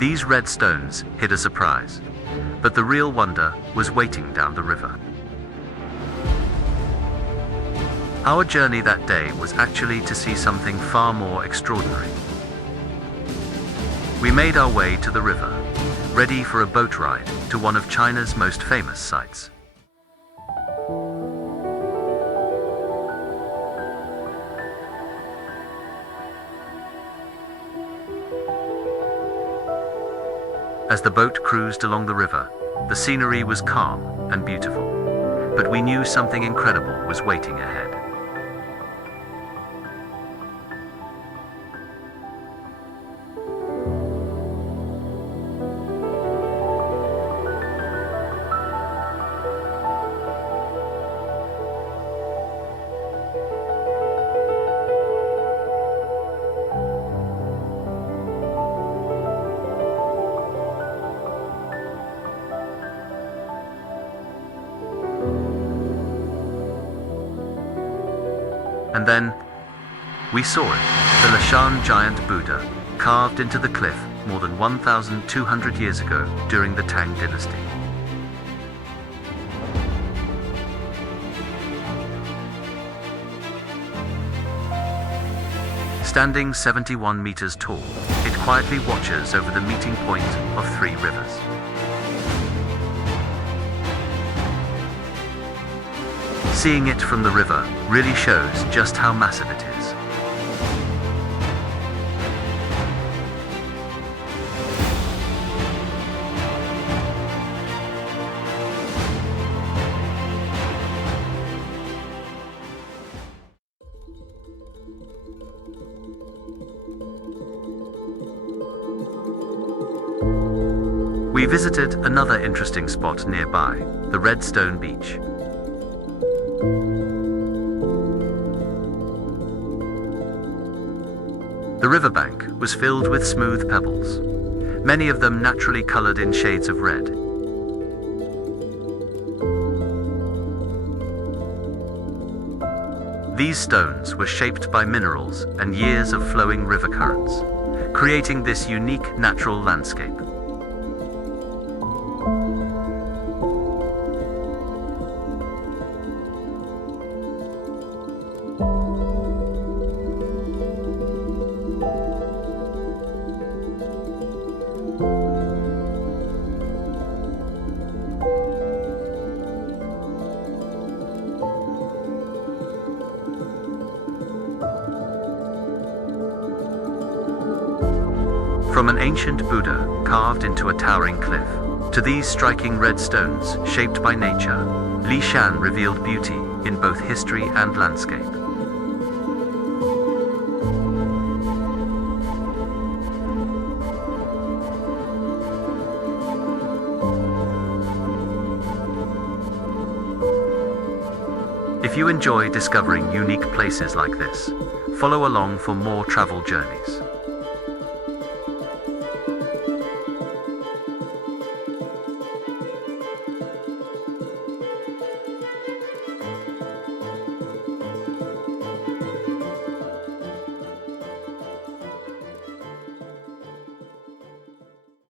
These red stones hid a surprise, but the real wonder was waiting down the river. Our journey that day was actually to see something far more extraordinary. We made our way to the river, ready for a boat ride to one of China's most famous sites. As the boat cruised along the river, the scenery was calm and beautiful, but we knew something incredible was waiting ahead. And then, we saw it, the Leshan Giant Buddha, carved into the cliff more than 1,200 years ago during the Tang dynasty. Standing 71 meters tall, it quietly watches over the meeting point of three rivers. Seeing it from the river really shows just how massive it is. We visited another interesting spot nearby, the Red Stone Beach. The riverbank was filled with smooth pebbles, many of them naturally colored in shades of red. These stones were shaped by minerals and years of flowing river currents, creating this unique natural landscape. From an ancient Buddha carved into a towering cliff, to these striking red stones shaped by nature, Leshan revealed beauty in both history and landscape. If you enjoy discovering unique places like this, follow along for more travel journeys.